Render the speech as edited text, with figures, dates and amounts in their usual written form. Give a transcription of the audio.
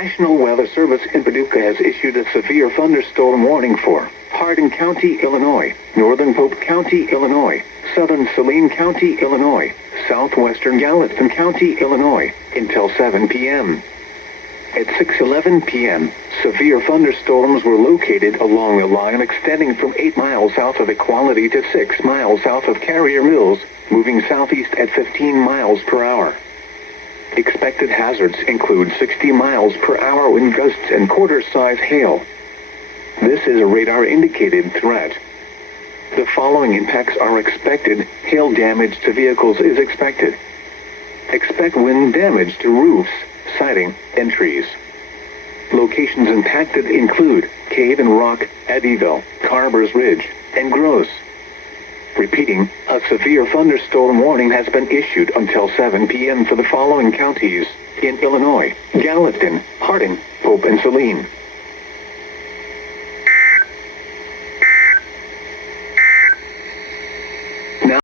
National Weather Service in Paducah has issued a severe thunderstorm warning for Hardin County, Illinois, northern Pope County, Illinois, southern Saline County, Illinois, southwestern Gallatin County, Illinois, until 7 p.m. At 6:11 p.m., severe thunderstorms were located along the line extending from 8 miles south of Equality to 6 miles south of Carrier Mills, moving southeast at 15 miles per hour. Expected hazards include 60 miles per hour wind gusts and quarter-size hail. This is a radar-indicated threat. The following impacts are expected. Hail damage to vehicles is expected. Expect wind damage to roofs, siding, and trees. Locations impacted include Cave and Rock, Eddyville, Carver's Ridge, and Gross. Repeating, a severe thunderstorm warning has been issued until 7 p.m. for the following counties in Illinois: Gallatin, Hardin, Pope, and Saline.